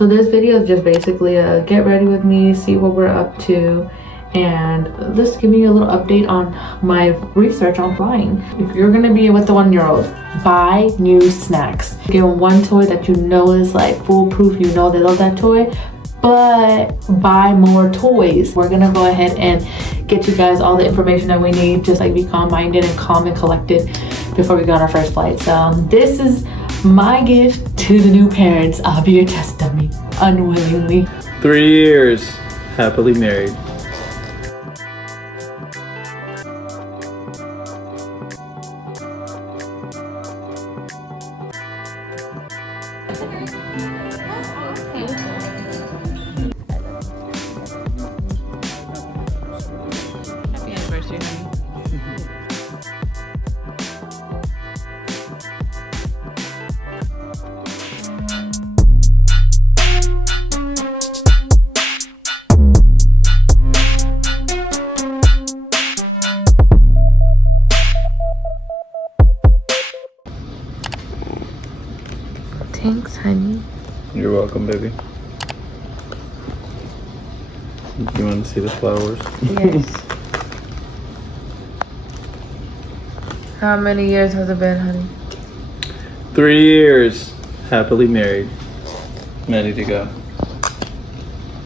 So this video is just basically a get ready with me, see what we're up to, and just give me a little update on my research on flying. If you're gonna be with the 1-year-old, buy new snacks. Give them one toy that you know is like foolproof, you know they love that toy, but buy more toys. We're gonna go ahead and get you guys all the information that we need, just like be calm-minded and calm and collected before we go on our first flight. So this is my gift to the new parents. I'll be your test dummy, unwillingly. 3 years happily married. Happy anniversary, honey. Thanks, honey. You're welcome, baby. You want to see the flowers? Yes. How many years has it been, honey? 3 years happily married. Ready to go.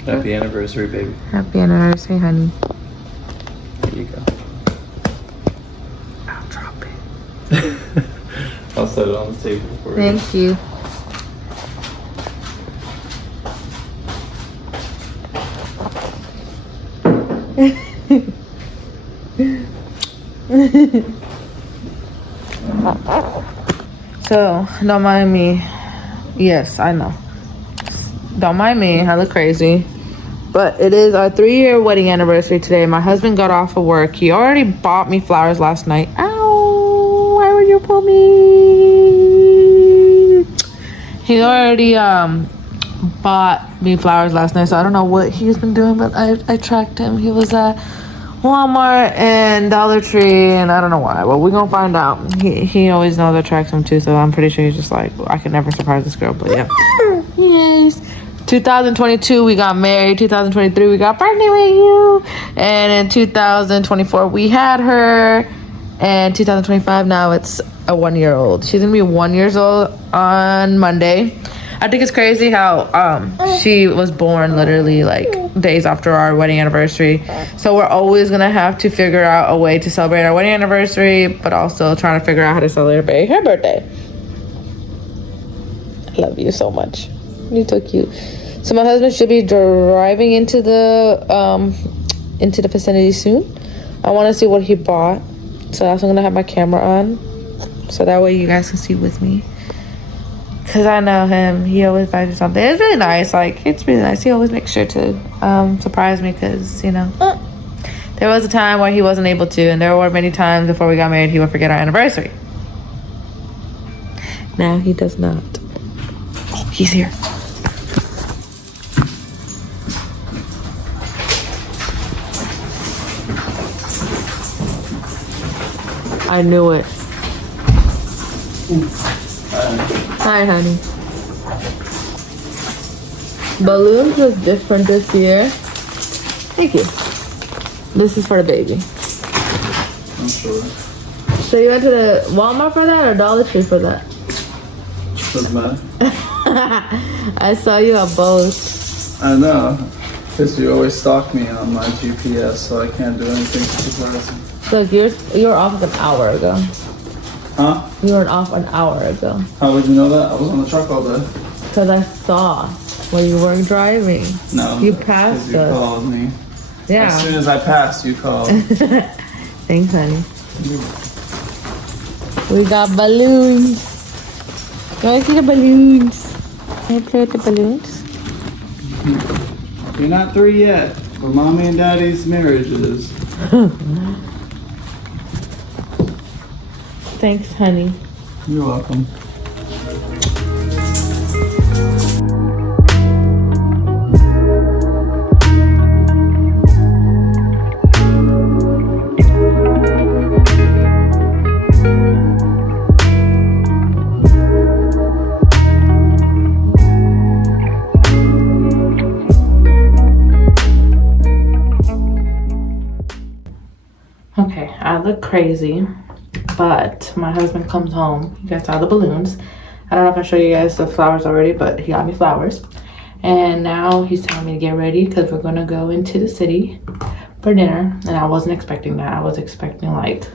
Happy anniversary, baby. Happy anniversary, honey. There you go. I'll drop it. I'll set it on the table for you. Thank you. So, don't mind me. Yes, I know. Don't mind me. I look crazy. But it is our 3-year wedding anniversary today. My husband got off of work. He already bought me flowers last night. Ow! Why would you pull me? He already bought me flowers last night, so I don't know what he's been doing, but I tracked him. He was at Walmart and Dollar Tree, and I don't know why, but we're gonna find out. He always knows I tracked him too, so I'm pretty sure he's just like, I can never surprise this girl, but yeah. Yes. 2022 we got married. 2023 we got pregnant with you, and in 2024 we had her, and 2025 now it's a 1-year-old. She's gonna be 1 year old on Monday. I think it's crazy how she was born literally like days after our wedding anniversary. So we're always gonna have to figure out a way to celebrate our wedding anniversary, but also trying to figure out how to celebrate her birthday. I love you so much. You're so cute. So my husband should be driving into the vicinity soon. I want to see what he bought, so that's why I'm gonna have my camera on, so that way you guys can see with me. Cause I know him, he always buys me something. It's really nice. Like, it's really nice. He always makes sure to surprise me, cause you know, there was a time where he wasn't able to, and there were many times before we got married he would forget our anniversary. Now he does not. Oh, he's here. I knew it. Hi, honey. Balloons was different this year. Thank you. This is for the baby. I'm sure. So you went to the Walmart for that or Dollar Tree for that? Doesn't matter. I saw you at both. I know. Because you always stalk me on my GPS, so I can't do anything to surprise you. Look, you were off like an hour ago. Huh? You were off an hour ago. How would you know that? I was on the truck all day. Because I saw when you weren't driving. No. You passed you us. called me. Yeah. As soon as I passed, you called. Thanks, honey. We got balloons. You want to see the balloons? Can I play with the balloons? You're not 3 yet, but mommy and daddy's marriage is. Thanks, honey. You're welcome. I look crazy, but my husband comes home. You guys saw the balloons. I don't know if I showed you guys the flowers already, but he got me flowers. And now he's telling me to get ready because we're gonna go into the city for dinner. And I wasn't expecting that. I was expecting like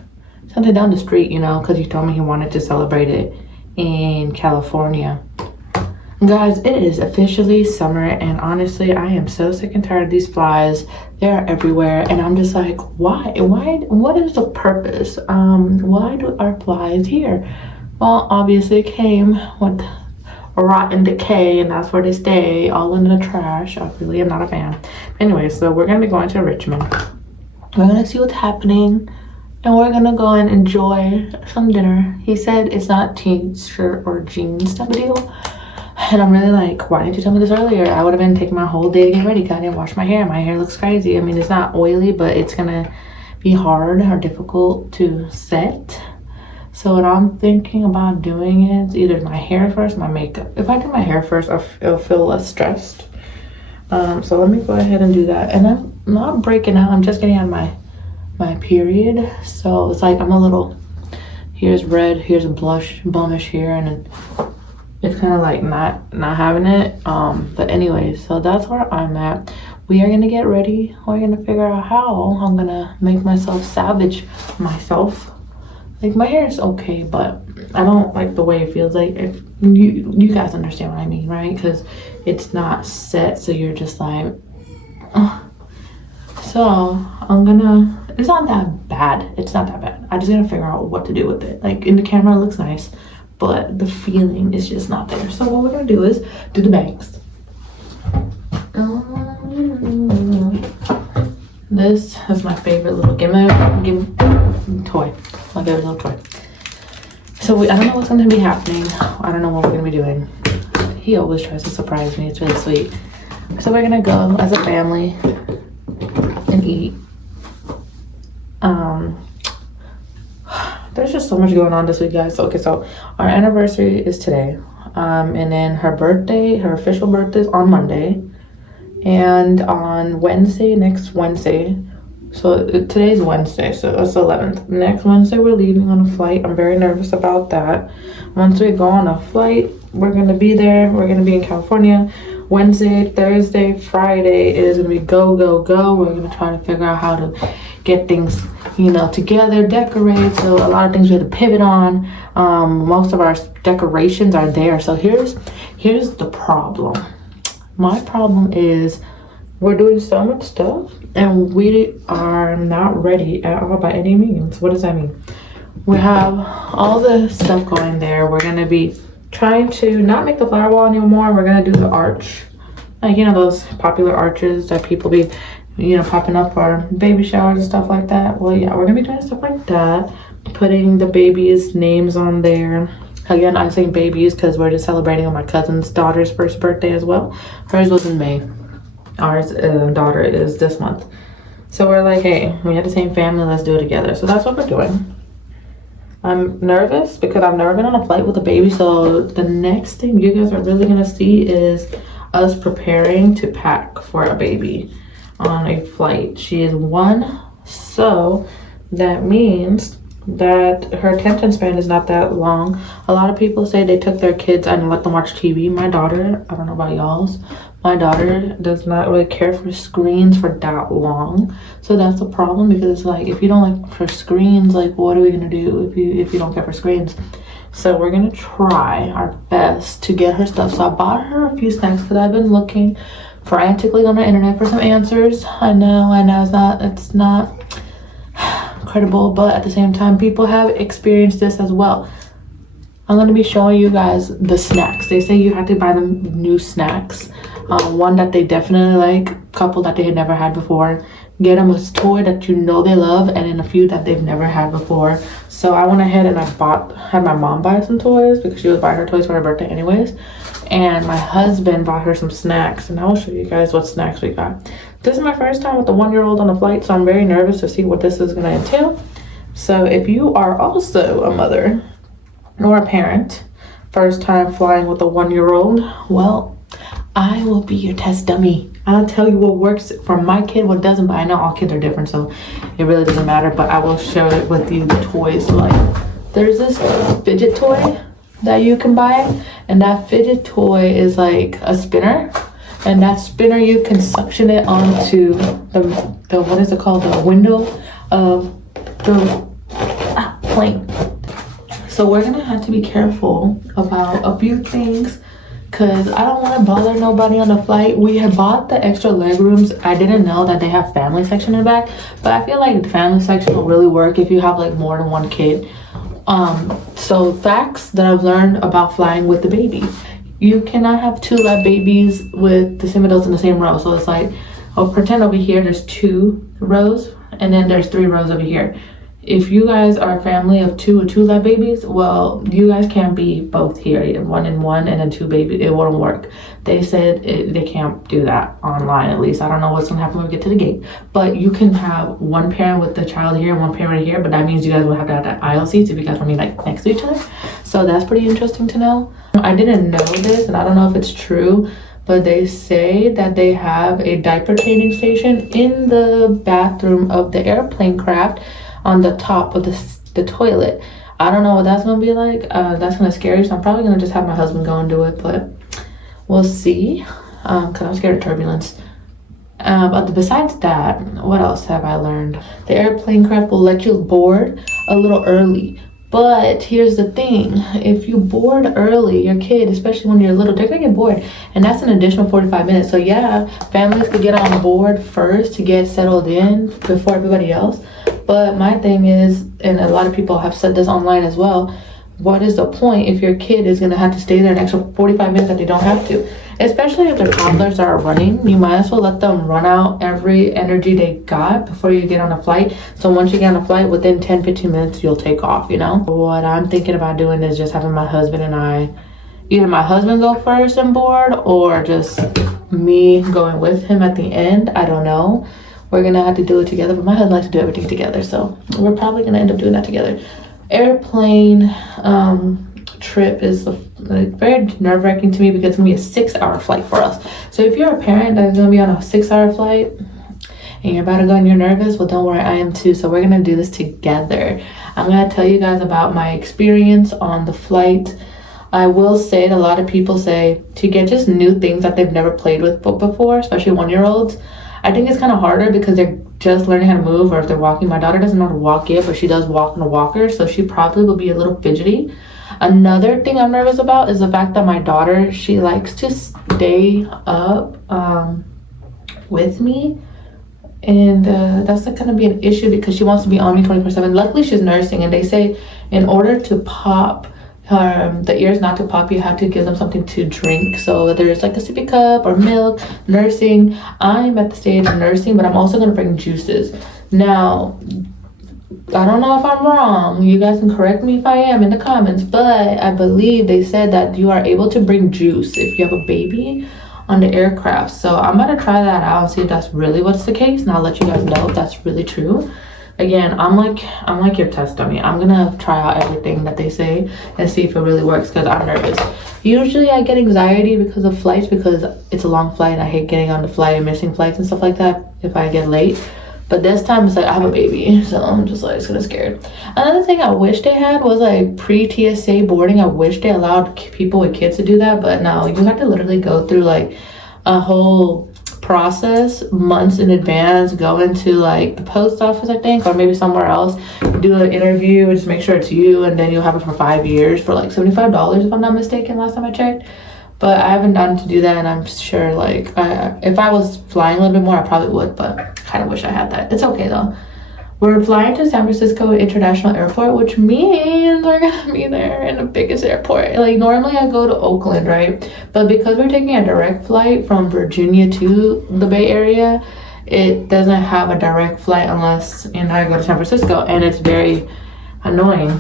something down the street, you know, because he told me he wanted to celebrate it in California. Guys, it is officially summer, and honestly, I am so sick and tired of these flies. They're everywhere, and I'm just like, why? What is the purpose? Why do our flies here? Well, obviously it came with a rotten decay, and that's where they stay, all in the trash. I really am not a fan. Anyway, so we're gonna be going to Richmond. We're gonna see what's happening, and we're gonna go and enjoy some dinner. He said it's not t-shirt or jeans type of deal. And I'm really like, why didn't you tell me this earlier? I would have been taking my whole day to get ready because I didn't wash my hair. My hair looks crazy. I mean, it's not oily, but it's gonna be hard or difficult to set. So what I'm thinking about doing is either my hair first, my makeup. If I do my hair first, I'll feel less stressed. So let me go ahead and do that. And I'm not breaking out. I'm just getting out of my period. So it's like I'm a little, here's red, here's a blemish here, and then it's kind of like not having it. But anyway, so that's where I'm at. We are gonna get ready. We're gonna figure out how I'm gonna make myself savage myself. Like my hair is okay, but I don't like the way it feels. Like if you guys understand what I mean, right? Because it's not set, so you're just like, so I'm gonna. It's not that bad. It's not that bad. I just gotta figure out what to do with it. Like in the camera, it looks nice, but the feeling is just not there. So what we're gonna do is do the bangs. This is my favorite little gimmick toy. My favorite little toy. So I don't know what's gonna be happening. I don't know what we're gonna be doing. He always tries to surprise me. It's really sweet. So we're gonna go as a family and eat. There's just so much going on this week, guys. Okay, so our anniversary is today, and then her official birthday is on Monday, and on Wednesday, next Wednesday, so today's Wednesday, so that's the 11th. Next Wednesday we're leaving on a flight. I'm very nervous about that. Once we go on a flight, we're gonna be there. We're gonna be in California. Wednesday, Thursday, Friday is gonna be go. We're gonna try to figure out how to get things, you know, together, decorate. So a lot of things we had to pivot on. Most of our decorations are there. So here's the problem. My problem is we're doing so much stuff and we are not ready at all by any means. What does that mean? We have all the stuff going there. We're gonna be trying to not make the flower wall anymore. We're gonna do the arch, like, you know, those popular arches that people be, you know, popping up for baby showers and stuff like that. Well, yeah, we're gonna be doing stuff like that, putting the babies' names on there. Again, I say babies because we're just celebrating my cousin's daughter's first birthday as well. Hers was in May. Ours daughter is this month. So we're like, hey, we have the same family, let's do it together. So that's what we're doing. I'm nervous because I've never been on a flight with a baby. So the next thing you guys are really gonna see is us preparing to pack for a baby on a flight. She is 1, so that means that her attention span is not that long. A lot of people say they took their kids and let them watch TV. My daughter, I don't know about y'all's, my daughter does not really care for screens for that long. So that's the problem, because it's like, if you don't like for screens, like what are we gonna do if you don't care for screens? So we're gonna try our best to get her stuff. So I bought her a few snacks because I've been looking frantically on the internet for some answers. I know it's not credible, but at the same time, people have experienced this as well. I'm going to be showing you guys the snacks. They say you have to buy them new snacks. One that they definitely like, a couple that they had never had before. Get them a toy that you know they love, and then a few that they've never had before. So I went ahead and had my mom buy some toys because she was buying her toys for her birthday anyways. And my husband bought her some snacks, and I will show you guys what snacks we got. This is my first time with the 1-year-old on a flight, so I'm very nervous to see what this is going to entail. So if you are also a mother or a parent, first time flying with a 1-year-old, well, I will be your test dummy. I'll tell you what works for my kid, what doesn't, but I know all kids are different, so it really doesn't matter. But I will share it with you, the toys. So like, there's this fidget toy that you can buy, and that fidget toy is like a spinner, and that spinner you can suction it onto the what is it called, the window of the plane. So we're gonna have to be careful about a few things, because I don't want to bother nobody on the flight. We had bought the extra leg rooms. I didn't know that they have family section in the back, but I feel like the family section will really work if you have like more than one kid. So facts that I've learned about flying with the baby: you cannot have two lab babies with the same adults in the same row. So it's like, I'll pretend over here there's 2 rows, and then there's 3 rows over here. If you guys are a family of 2 lab babies, well, you guys can't be both here, 1 and 1 and then 2 babies. It won't work. They said they can't do that online, at least. I don't know what's gonna happen when we get to the gate, but you can have one parent with the child here and one parent here, but that means you guys will have to have that aisle seats if you guys want to be like next to each other. So that's pretty interesting to know. I didn't know this, and I don't know if it's true, but they say that they have a diaper changing station in the bathroom of the airplane craft on the top of the toilet. I don't know what that's gonna be like. That's kind of scary, so I'm probably gonna just have my husband go and do it, but we'll see, because I'm scared of turbulence. But besides that, what else have I learned? The airplane craft will let you board a little early. But here's the thing, if you board early, your kid, especially when you're little, they're gonna get bored, and that's an additional 45 minutes. So yeah, families could get on board first to get settled in before everybody else. But my thing is, and a lot of people have said this online as well, what is the point if your kid is gonna have to stay there an extra 45 minutes that they don't have to? Especially if they're toddlers that are running, you might as well let them run out every energy they got before you get on a flight. So once you get on a flight, within 10-15 minutes, you'll take off, you know? What I'm thinking about doing is just having my husband and I, either my husband go first and board, or just me going with him at the end. I don't know. We're gonna have to do it together, but my husband likes to do everything together, so we're probably gonna end up doing that together. Airplane trip is very nerve-wracking to me, because it's gonna be a 6-hour flight for us. So if you're a parent that's gonna be on a 6-hour flight and you're about to go and you're nervous, well, don't worry, I am too. So we're gonna do this together. I'm gonna tell you guys about my experience on the flight. I will say that a lot of people say to get just new things that they've never played with before, especially 1-year-olds. I think it's kind of harder because they're just learning how to move, or if they're walking. My daughter doesn't know how to walk yet, but she does walk in a walker, so she probably will be a little fidgety. Another thing I'm nervous about is the fact that my daughter, she likes to stay up with me, and that's going to be an issue because she wants to be on me 24/7. Luckily, she's nursing, and they say in order to pop the ears not to pop, you have to give them something to drink. So whether it's like a sippy cup or milk, nursing. I'm at the stage of nursing, but I'm also going to bring juices. Now, I don't know if I'm wrong. You guys can correct me if I am in the comments, but I believe they said that you are able to bring juice if you have a baby on the aircraft. So I'm going to try that out and see if that's really what's the case, and I'll let you guys know if that's really true. Again, I'm like your test dummy. I'm gonna try out everything that they say and see if it really works, because I'm nervous. Usually I get anxiety because of flights, because it's a long flight and I hate getting on the flight and missing flights and stuff like that if I get late. But this time it's like I have a baby, so I'm just like kind of scared. Another thing I wish they had was like pre-TSA boarding. I wish they allowed people with kids to do that, but no, you have to literally go through like a whole process months in advance, go into like the post office, I think, or maybe somewhere else, do an interview, just make sure it's you, and then you'll have it for 5 years for like $75 if I'm not mistaken, last time I checked. But I haven't done to do that, and I'm sure like if I was flying a little bit more, I probably would, but kind of wish I had that. It's okay though. We're flying to San Francisco International Airport, which means we're gonna be there in the biggest airport. Like normally I go to Oakland, right? But because we're taking a direct flight from Virginia to the Bay Area, it doesn't have a direct flight unless I go to San Francisco, and it's very annoying.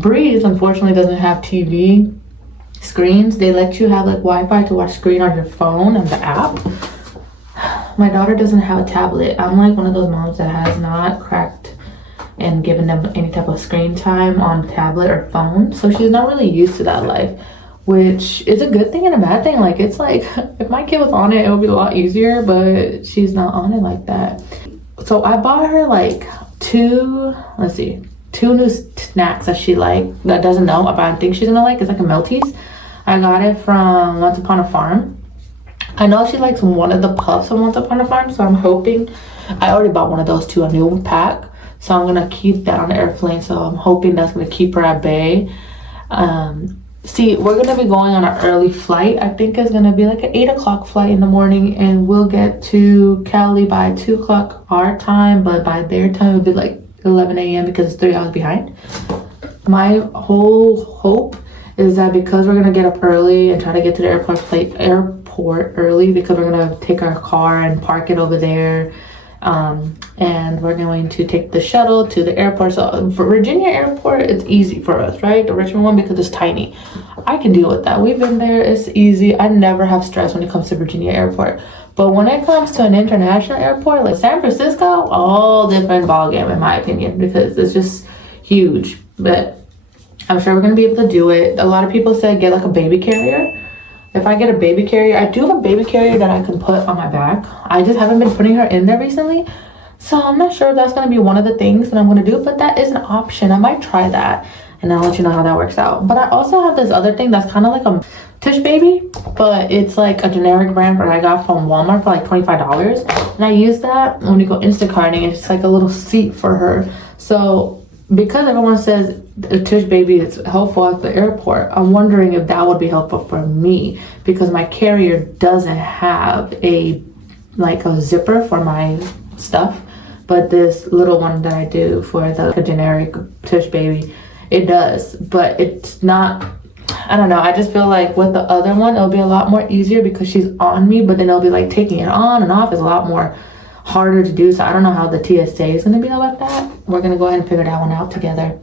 Breeze unfortunately doesn't have TV screens. They let you have like Wi-Fi to watch screen on your phone and the app. My daughter doesn't have a tablet. I'm like one of those moms that has not cracked and given them any type of screen time on tablet or phone. So she's not really used to that life. which is a good thing and a bad thing. Like, it's like, if my kid was on it, it would be a lot easier, but she's not on it like that. So I bought her like two new snacks that she that doesn't know, but I think she's gonna like. It's like a Melties. I got it from Once Upon a Farm. I know she likes one of the puffs from Once Upon a Farm, so I'm hoping. I already bought one of those too, a new pack, so I'm gonna keep that on the airplane. So I'm hoping that's gonna keep her at bay. See, we're gonna be going on an early flight. I think it's gonna be like an 8 o'clock flight in the morning, and we'll get to Cali by 2 o'clock our time, but by their time it'll be like 11 a.m. because it's 3 hours behind. My whole hope is that because we're gonna get up early and try to get to the airport early, because we're gonna take our car and park it over there, and we're going to take the shuttle to the airport. So for Virginia Airport, it's easy for us, right? The Richmond one, because it's tiny. I can deal with that. We've been there. It's easy. I never have stress when it comes to Virginia Airport. But when it comes to an international airport like San Francisco, all different ballgame in my opinion, because it's just huge. But I'm sure we're gonna be able to do it. A lot of people said get like a baby carrier. If I get a baby carrier, I do have a baby carrier that I can put on my back. I just haven't been putting her in there recently. So I'm not sure if that's going to be one of the things that I'm going to do, but that is an option. I might try that, and I'll let you know how that works out. But I also have this other thing that's kind of like a Tush Baby, but it's like a generic brand that I got from Walmart for like $25. And I use that when you go Instacarting. It's like a little seat for her. So because everyone says a Tush Baby is helpful at the airport, I'm wondering if that would be helpful for me, because my carrier doesn't have a zipper for my stuff, but this little one that I do for the generic Tush Baby, it does. But it's not, I don't know, I just feel like with the other one it'll be a lot more easier because she's on me, but then it'll be like taking it on and off is a lot more harder to do. So I don't know how the TSA is going to be about that. We're going to go ahead and figure that one out together.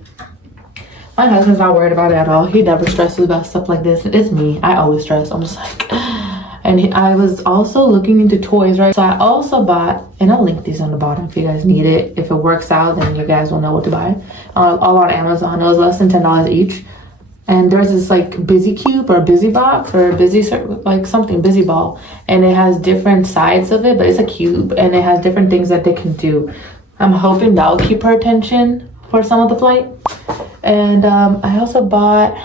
My husband's not worried about it at all. He never stresses about stuff like this. It's me. I always stress. I'm just like, and I was also looking into toys, right? So I also bought, and I'll link these on the bottom if you guys need it. If it works out, then you guys will know what to buy. All on Amazon. It was less than $10 each. And there's this like Busy Cube or Busy Box or Busy Ball, and it has different sides of it, but it's a cube and it has different things that they can do. I'm hoping that'll keep her attention for some of the flight. And I also bought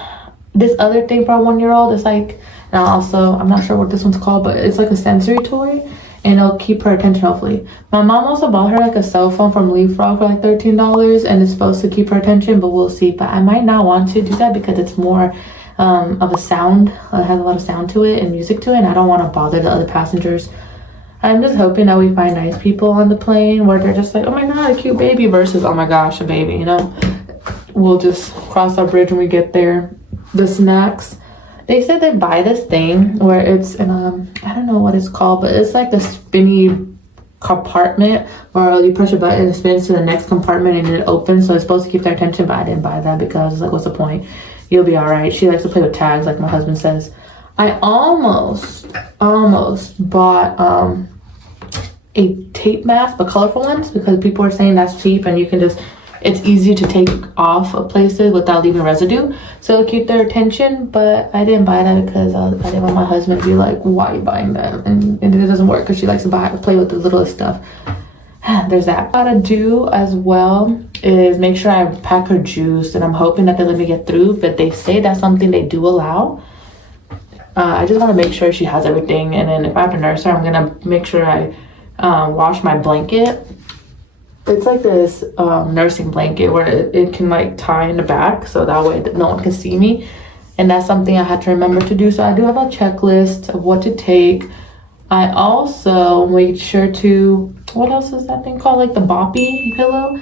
this other thing for a 1-year-old. It's like, and also I'm not sure what this one's called, but it's like a sensory toy, and it'll keep her attention hopefully. My mom also bought her like a cell phone from Leapfrog for like $13, and it's supposed to keep her attention, but we'll see. But I might not want to do that because it's more of a sound. It has a lot of sound to it and music to it, and I don't want to bother the other passengers. I'm just hoping that we find nice people on the plane where they're just like, oh my god, a cute baby, versus oh my gosh, a baby, you know. We'll just cross our bridge when we get there. The snacks, they said they buy this thing where it's in I don't know what it's called, but it's like the spinny compartment where you push a button and it spins to the next compartment and it opens, so it's supposed to keep their attention. But I didn't buy that because it's like, what's the point? You'll be all right. She likes to play with tags, like my husband says. I almost bought a tape mask, but colorful ones, because people are saying that's cheap and you can just, it's easy to take off of places without leaving residue, so it'll keep their attention. But I didn't buy that because I didn't want my husband to be like, why are you buying that? And it doesn't work because she likes to play with the littlest stuff. There's that. What I gotta do as well is make sure I pack her juice, and I'm hoping that they let me get through, but they say that's something they do allow. I just want to make sure she has everything, and then if I have to nurse her, I'm gonna make sure I wash my blanket. It's like this nursing blanket where it can like tie in the back, so that way no one can see me, and that's something I had to remember to do. So I do have a checklist of what to take. I also made sure to, what else is that thing called, like the boppy pillow.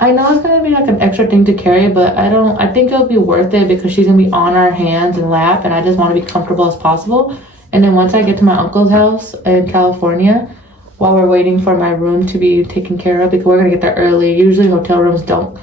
I know it's gonna be like an extra thing to carry, but I think it'll be worth it because she's gonna be on our hands and lap, and I just want to be comfortable as possible. And then once I get to my uncle's house in California, while we're waiting for my room to be taken care of, because we're gonna get there early. Usually hotel rooms don't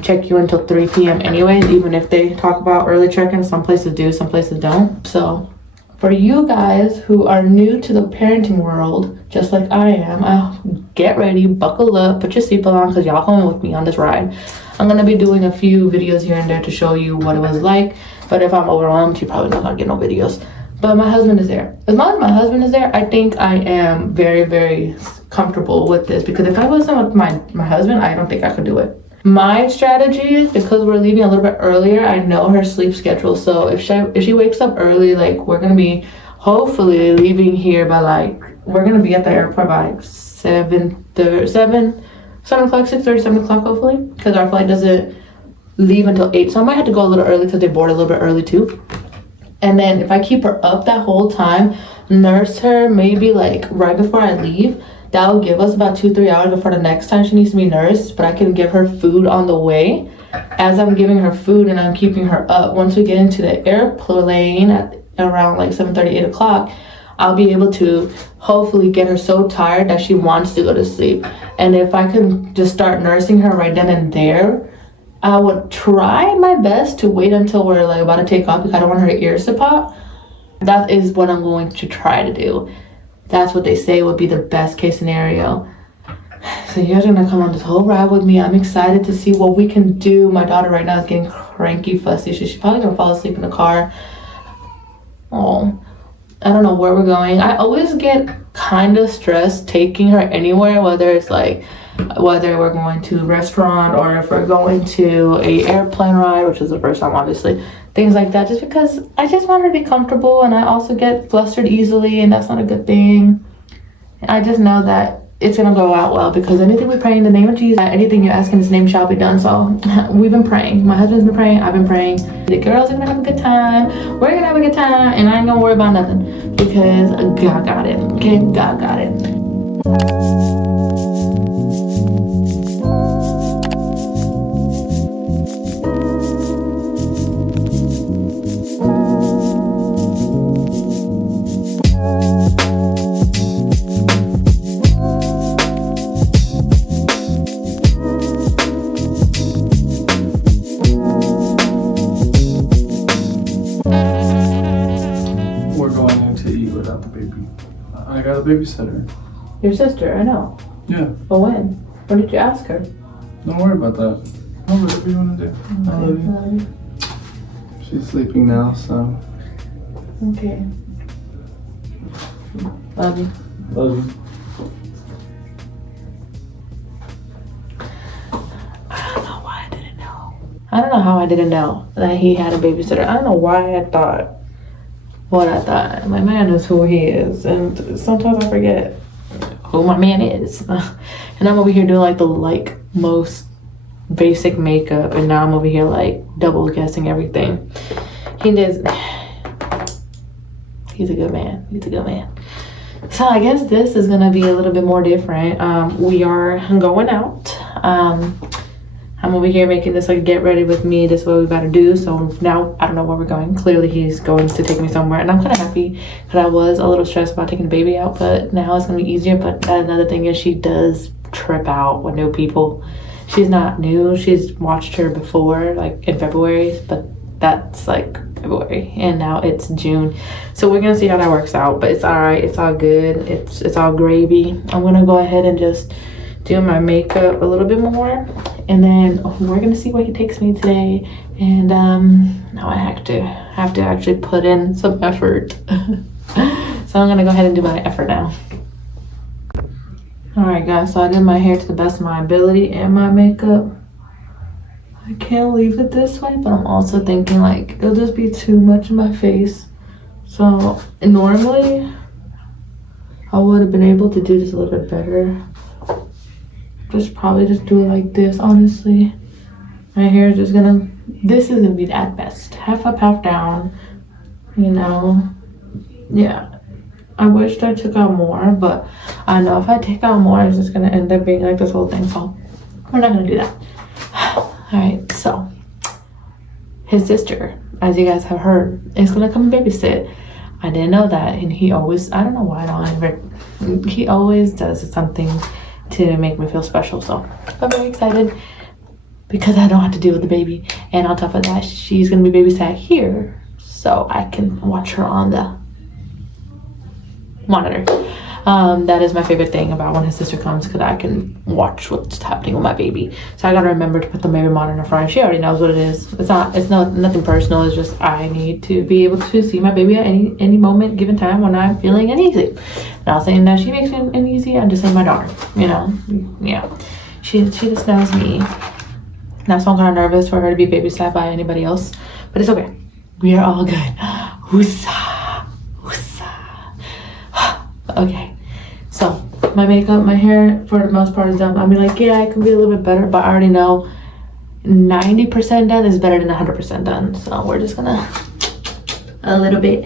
check you until 3 p.m. anyways, even if they talk about early check-in. Some places do, some places don't. So for you guys who are new to the parenting world, just like I am, get ready, buckle up, put your seatbelt on, because y'all coming with me on this ride. I'm gonna be doing a few videos here and there to show you what it was like, but if I'm overwhelmed, you're probably not gonna get no videos. But my husband is there. As long as my husband is there, I think I am very, very comfortable with this, because if I wasn't with my husband, I don't think I could do it. My strategy is, because we're leaving a little bit earlier, I know her sleep schedule. So if she wakes up early, like, we're gonna be hopefully leaving here by like, we're gonna be at the airport by like 7 o'clock, 6:30, 7 o'clock hopefully, because our flight doesn't leave until 8. So I might have to go a little early because they board a little bit early too. And then if I keep her up that whole time, nurse her maybe like right before I leave, that will give us about 2-3 hours before the next time she needs to be nursed. But I can give her food on the way as I'm giving her food, and I'm keeping her up. Once we get into the airplane at around like 7:30, 8 o'clock, I'll be able to hopefully get her so tired that she wants to go to sleep. And if I can just start nursing her right then and there, I would try my best to wait until we're like about to take off, because I don't want her ears to pop. That is what I'm going to try to do. That's what they say would be the best case scenario. So you guys are gonna come on this whole ride with me. I'm excited to see what we can do. My daughter right now is getting cranky, fussy. She's probably gonna fall asleep in the car. Oh, I don't know where we're going. I always get kind of stressed taking her anywhere, whether we're going to a restaurant or if we're going to a airplane ride, which is the first time obviously, things like that, just because I just want her to be comfortable, and I also get flustered easily, and that's not a good thing. I just know that it's gonna go out well, because anything we pray in the name of Jesus, anything you ask in his name shall be done. So we've been praying, my husband's been praying, I've been praying. The girls are gonna have a good time, we're gonna have a good time, and I ain't gonna worry about nothing, because God got it. Okay, God got it. I got a babysitter. Your sister, I know. Yeah. But when? When did you ask her? Don't worry about that. Whatever you want to do. I love you. She's sleeping now, so. Okay. Love you. Love you. I don't know why I didn't know. I don't know how I didn't know that he had a babysitter. I don't know why I thought what I thought. My man is who he is, and sometimes I forget who my man is. And I'm over here doing like most basic makeup, and now I'm over here like double guessing everything. He's a good man. He's a good man. So I guess this is gonna be a little bit more different. We are going out. I'm over here making this like get ready with me. This is what we gotta do. So now I don't know where we're going. Clearly he's going to take me somewhere, and I'm kind of happy because I was a little stressed about taking the baby out, but now it's gonna be easier. But another thing is she does trip out with new people. She's not new. She's watched her before, like in February, but that's like February, and now it's June. So we're gonna see how that works out. But it's all right. It's all good. It's all gravy. I'm gonna go ahead and just do my makeup a little bit more, and then we're gonna see where he takes me today. And now I have to actually put in some effort. So I'm gonna go ahead and do my effort now. All right guys, so I did my hair to the best of my ability and my makeup. I can't leave it this way, but I'm also thinking like it'll just be too much in my face. So normally I would have been able to do this a little bit better. Probably just do it like this, honestly. My hair is just gonna, this is gonna be at best. Half up, half down, you know. Yeah. I wished I took out more, but I know if I take out more, it's just gonna end up being like this whole thing, so we're not gonna do that. Alright, so his sister, as you guys have heard, is gonna come and babysit. I didn't know that, and he always, I don't know why he always does something to make me feel special. So I'm very excited because I don't have to deal with the baby, and on top of that she's gonna be babysat here, so I can watch her on the monitor. That is my favorite thing about when his sister comes, because I can watch what's happening with my baby. So I gotta remember to put the baby monitor in front. She already knows what it is. It's not nothing personal. It's just I need to be able to see my baby at any moment given time when I'm feeling uneasy. Not saying that she makes me uneasy. I'm just saying my daughter. You know, yeah. She just knows me. Now, so I'm kind of nervous for her to be babysat by anybody else, but it's okay. We are all good. Woosah, woosah. Okay. So my makeup, my hair, for the most part is done. I mean, like, yeah, I can be a little bit better, but I already know 90% done is better than 100% done. So we're just gonna a little bit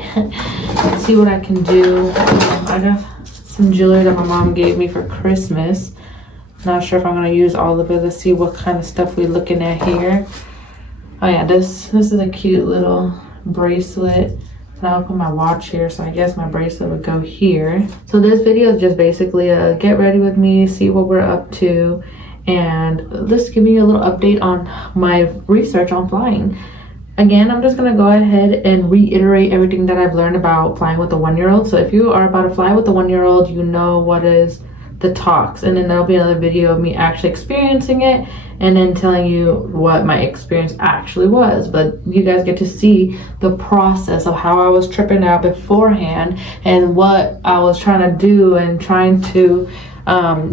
see what I can do. I got some jewelry that my mom gave me for Christmas. Not sure if I'm gonna use all of it. Let's see what kind of stuff we're looking at here. Oh yeah, this is a cute little bracelet. And I'll put my watch here, so I guess my bracelet would go here. So this video is just basically a get ready with me, see what we're up to, and just giving you a little update on my research on flying. Again, I'm just gonna go ahead and reiterate everything that I've learned about flying with a 1-year-old. So if you are about to fly with a 1-year-old, you know what is the talks, and then there'll be another video of me actually experiencing it and then telling you what my experience actually was. But you guys get to see the process of how I was tripping out beforehand and what I was trying to do and trying to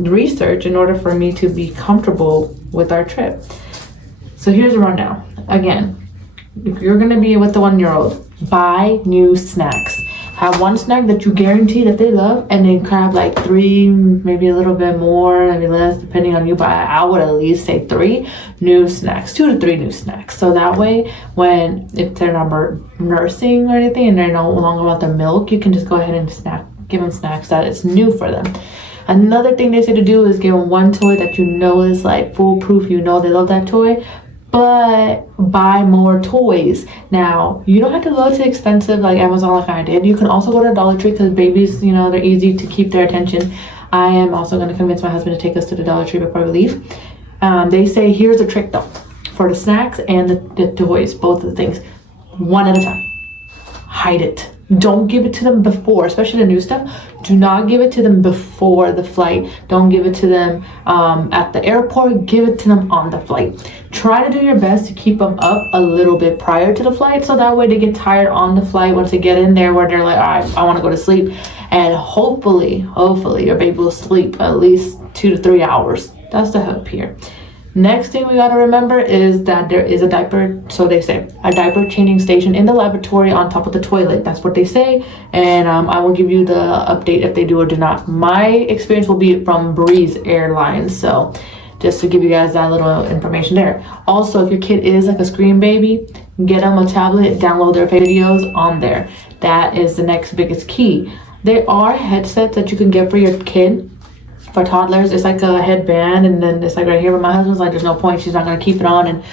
research in order for me to be comfortable with our trip. So here's a rundown. Again, if you're gonna be with the 1-year-old, buy new snacks. Have one snack that you guarantee that they love, and then grab like 3, maybe a little bit more, maybe less, depending on you. But I would at least say 3 new snacks, 2 to 3 new snacks. So that way, if they're not nursing or anything and they're no longer want the milk, you can just go ahead and give them snacks that is new for them. Another thing they say to do is give them one toy that you know is like foolproof. You know they love that toy, but buy more toys. Now, you don't have to go to expensive like Amazon like I did. You can also go to Dollar Tree, because babies, you know, they're easy to keep their attention. I am also going to convince my husband to take us to the Dollar Tree before we leave. They say here's a trick though, for the snacks and the toys, both of the things, one at a time. Hide it. Don't give it to them before, especially the new stuff. Do not give it to them before the flight. Don't give it to them at the airport. Give it to them on the flight. Try to do your best to keep them up a little bit prior to the flight, so that way they get tired on the flight once they get in there, where they're like, all right, I want to go to sleep. And hopefully your baby will sleep at least 2 to 3 hours. That's the hope here. Next thing we got to remember is that there is a diaper, so they say, a diaper changing station in the laboratory on top of the toilet. That's what they say, and I will give you the update if they do or do not. My experience will be from Breeze Airlines, so just to give you guys that little information there. Also, if your kid is like a screen baby, get them a tablet, download their videos on there. That is the next biggest key. There are headsets that you can get for your kid. For toddlers, it's like a headband, and then it's like right here. But my husband's like, there's no point, she's not gonna keep it on. And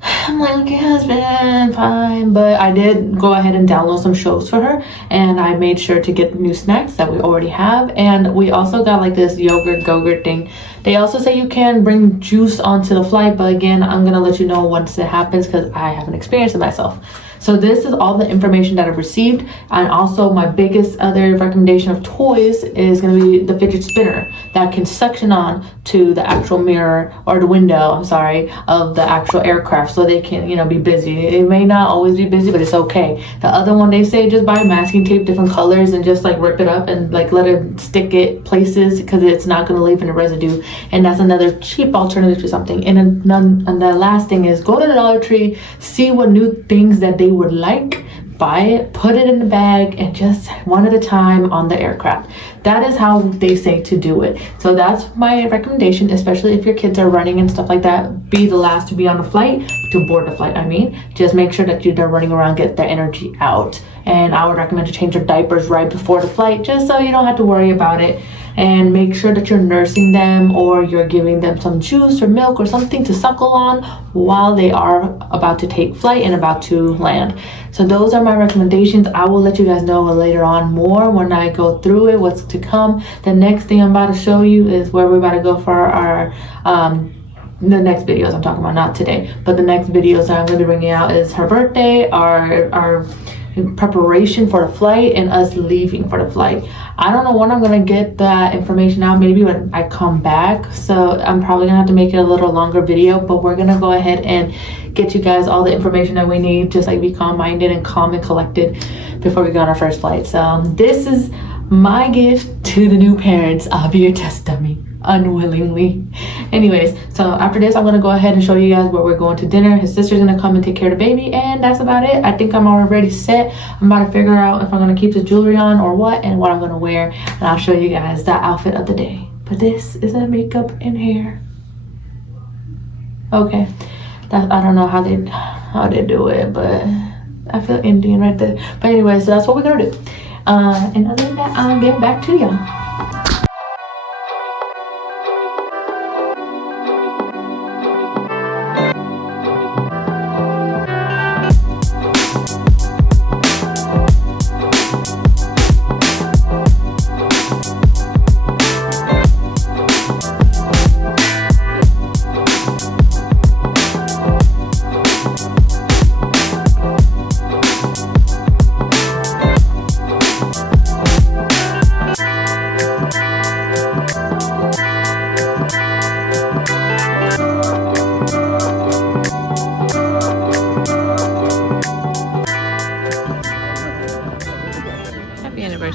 I'm like, okay, husband, fine. But I did go ahead and download some shows for her, and I made sure to get new snacks that we already have. And we also got like this yogurt go-gurt thing. They also say you can bring juice onto the flight, but again, I'm gonna let you know once it happens, because I haven't experienced it myself. So this is all the information that I've received. And also my biggest other recommendation of toys is going to be the fidget spinner that can suction on to the actual mirror, or the window, I'm sorry, of the actual aircraft, so they can, you know, be busy. It may not always be busy, but it's okay. The other one, they say just buy masking tape, different colors, and just like rip it up and like let it stick it places, because it's not going to leave any residue. And that's another cheap alternative to something. And the last thing is go to the Dollar Tree, see what new things that they would like, buy it, put it in the bag, and just one at a time on the aircraft. That is how they say to do it. So that's my recommendation, especially if your kids are running and stuff like that. Be the last to be on the flight, to board the flight, I mean. Just make sure that they're running around, get their energy out. And I would recommend to change your diapers right before the flight, just so you don't have to worry about it. And make sure that you're nursing them, or you're giving them some juice or milk or something to suckle on while they are about to take flight and about to land. So those are my recommendations. I will let you guys know later on more when I go through it, what's to come. The next thing I'm about to show you is where we're about to go for our the next videos I'm talking about, not today, but the next videos that I'm going to be bringing out is her birthday, our preparation for the flight and us leaving for the flight. I don't know when I'm gonna get that information out, maybe when I come back. So I'm probably gonna have to make it a little longer video, but we're gonna go ahead and get you guys all the information that we need, just like be calm-minded and calm and collected before we go on our first flight. So this is my gift to the new parents. I'll be your test dummy, unwillingly. Anyways, so after this, I'm gonna go ahead and show you guys where we're going to dinner. His sister's gonna come and take care of the baby, and that's about it. I think I'm already set. I'm about to figure out if I'm gonna keep the jewelry on or what, and what I'm gonna wear, and I'll show you guys the outfit of the day. But this is the makeup and hair. Okay, I don't know how they do it, but I feel Indian right there. But anyway, so that's what we're gonna do. And other than that, I'll get back to y'all.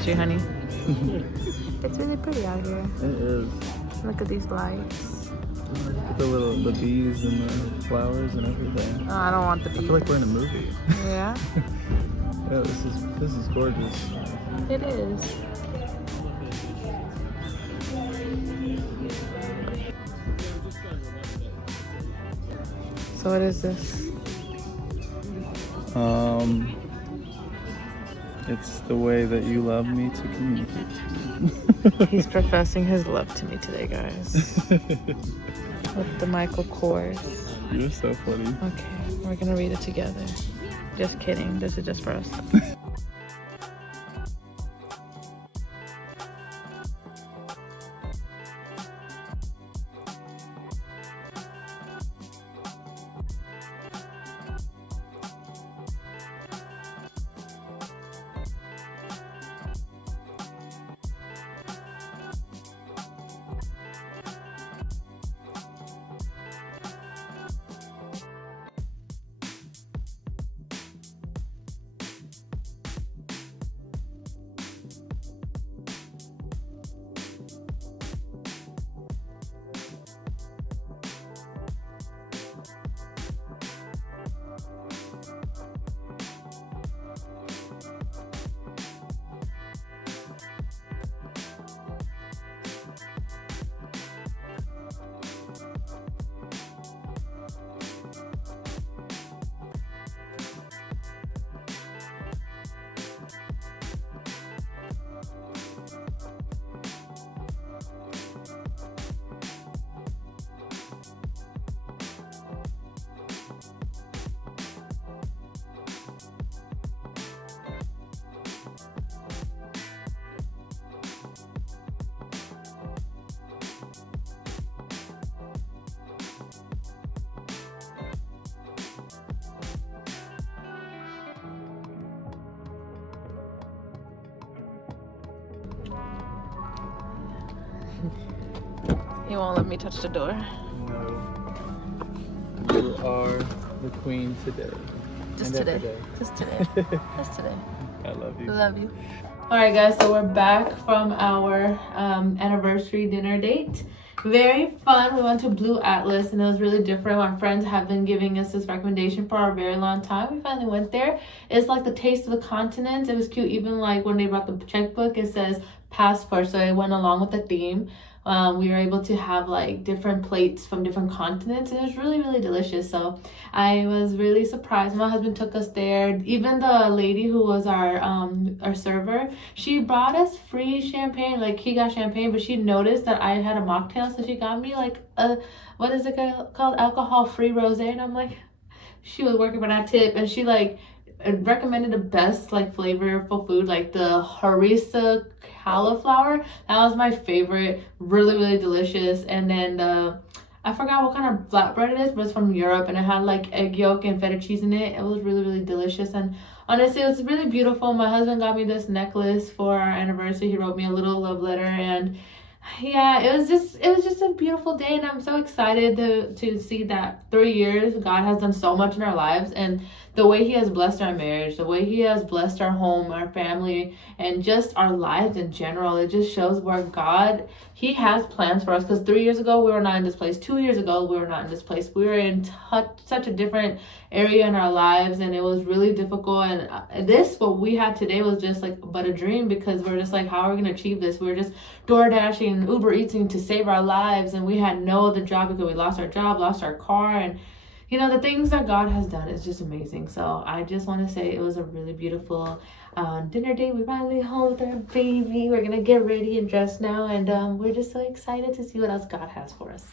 Honey. It's really pretty out here. It is. Look at these lights. Look at the bees and the flowers and everything. Oh, I don't want the bees. I feel like we're in a movie. Yeah. Yeah, this is gorgeous. It is. So what is this? It's the way that you love me to communicate. He's professing his love to me today, guys. With the Michael Kors. You're so funny. Okay, we're gonna read it together. Just kidding, this is just for us. He won't let me touch the door. No. You are the queen today. Just today. Just today. Just today. I love you. I love you. Alright guys, so we're back from our anniversary dinner date. Very fun. We went to Blue Atlas and it was really different. Our friends have been giving us this recommendation for a very long time. We finally went there. It's like the taste of the continent. It was cute. Even like when they brought the checkbook, it says passport, so it went along with the theme. We were able to have like different plates from different continents. It was really, really delicious. So I was really surprised. My husband took us there. Even the lady who was our server, she brought us free champagne. Like he got champagne, but she noticed that I had a mocktail, so she got me like a, what is it called, alcohol-free rosé. And I'm like, she was working for that tip, and she like recommended the best like flavorful food, like the harissa cauliflower. That was my favorite. Really, really delicious. And then the I forgot what kind of flatbread it is, but it's from Europe, and it had like egg yolk and feta cheese in it. It was really, really delicious, and honestly, it was really beautiful. My husband got me this necklace for our anniversary. He wrote me a little love letter, and yeah, it was just a beautiful day, and I'm so excited to see that 3 years God has done so much in our lives, and the way he has blessed our marriage, the way he has blessed our home, our family, and just our lives in general. It just shows where God, he has plans for us, because 3 years ago we were not in this place. 2 years ago we were not in this place. We were in such a different area in our lives, and it was really difficult, and what we had today was just like but a dream, because we're just like, how are we going to achieve this? We're just door dashing and Uber eating to save our lives, and we had no other job because we lost our job, lost our car, and the things that God has done is just amazing. So I just want to say it was a really beautiful dinner date. We finally home with our baby. We're gonna get ready and dressed now, and we're just so excited to see what else God has for us.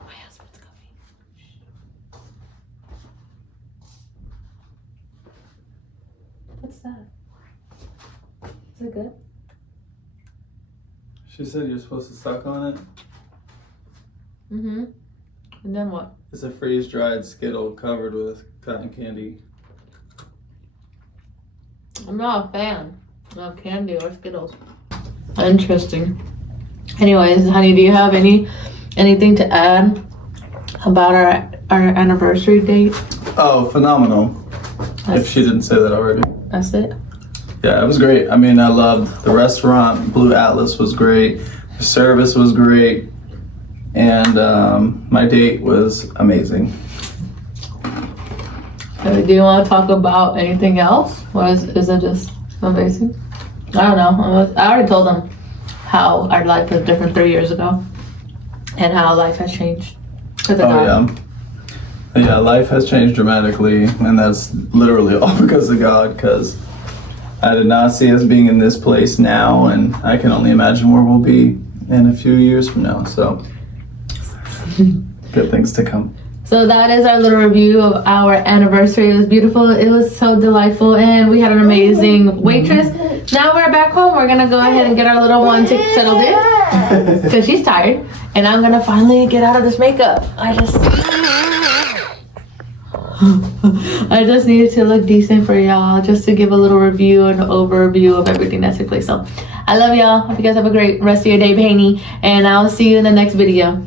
My husband's coming. What's that? Is it good? She said you're supposed to suck on it. Mm-hmm. And then what? It's a freeze-dried Skittle covered with cotton candy. I'm not a fan of candy or Skittles. Interesting. Anyways, honey, do you have anything to add about our anniversary date? Oh, phenomenal. If she didn't say that already. That's it? Yeah, it was great. I mean, I loved the restaurant. Blue Atlas was great. The service was great. And my date was amazing. Do you want to talk about anything else? Or is it just amazing? I don't know. I already told them how our life was different 3 years ago. And how life has changed. Yeah, life has changed dramatically. And that's literally all because of God. Because I did not see us being in this place now. And I can only imagine where we'll be in a few years from now. So good things to come. So that is our little review of our anniversary. It was beautiful. It was so delightful, and we had an amazing waitress. Now we're back home. We're gonna go ahead and get our little one settled in because she's tired, and I'm gonna finally get out of this makeup. I just needed to look decent for y'all, just to give a little review and overview of everything that took place. So I love y'all. Hope you guys have a great rest of your day, Penny, and I'll see you in the next video.